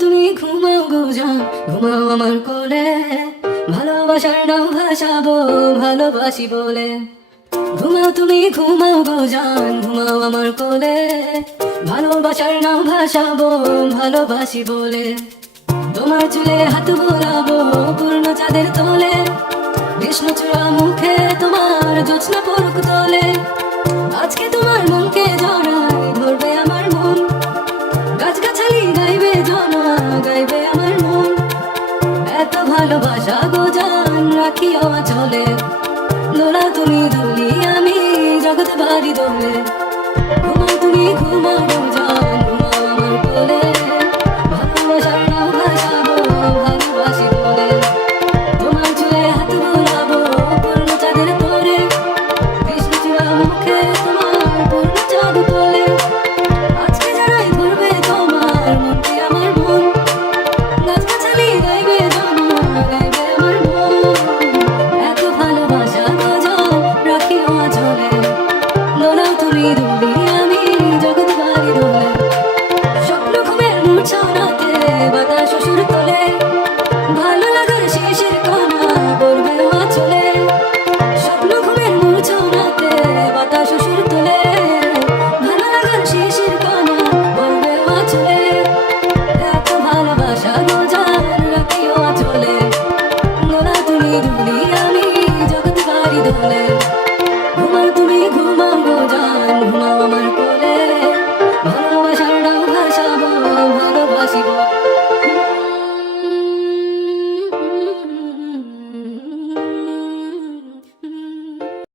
তুমি ঘুমাও গো জান, ঘুমাও আমার কোলে, ভালোবাসার নাম ভাসাবো ভালোবাসি বলে। ঘুমাও তুমি ঘুমাও গো জান, ঘুমাও আমার কোলে, ভালোবাসার নাম ভাসাবো ভালোবাসি বলে। তোমার চুলে হাত বোলাবো পূর্ণ চাঁদের তলে, কৃষ্ণচূড়া মুখে তোমার জোৎস্না পরুক তলে। আজকে তোমার মনকে জড়াই ধরবে আমার মন, গাছগাছালি গাইবে জনা গাইবে আমার মন। এত ভালোবাসা গো জান রাখিও চলে, দোলা তুমি দুলি আমি জগৎ বাড়ি দোলে। ঘুমাও তুমি ঘুমাও গো জান, ঘুমাও আমার কোলে, ভালোবাসার নাম ভাসাবো ভালোবাসি বলে। তোমার চুলে হাত বোলাবো পূর্ণ চাঁদের তলে, কৃষ্ণচূড়া মুখে তোমার পূর্ণ চাঁদ তোলে। আজকে যারাই ধরবে তোমার মনকে আমার মন, গাছগাছালি গাইবে জনা গাইবে আমার মন। এত ভালোবাসা গো জান রাখিও চলে, দোলাও তুমি দুলি আমি জগৎ বাড়ি দোলে। স্বপ্ন ঘুমের মূর্ছনাতে বাতাস সুর তোলে, ভালো লাগার শিশির কণা পড়বে আঁচলে। স্বপ্ন ঘুমের মূর্ছনাতে বাতাস সুর তোলে, ভালো লাগার শিশির কণা পড়বে আঁচলে। এত ভালোবাসা গো জান রাখিও চলে, দোলা তুমি দুলি আমি জগৎ বাড়ি দোলে। ঘুমাও তুমি ঘুমাও গো জান, ঘুমাও আমার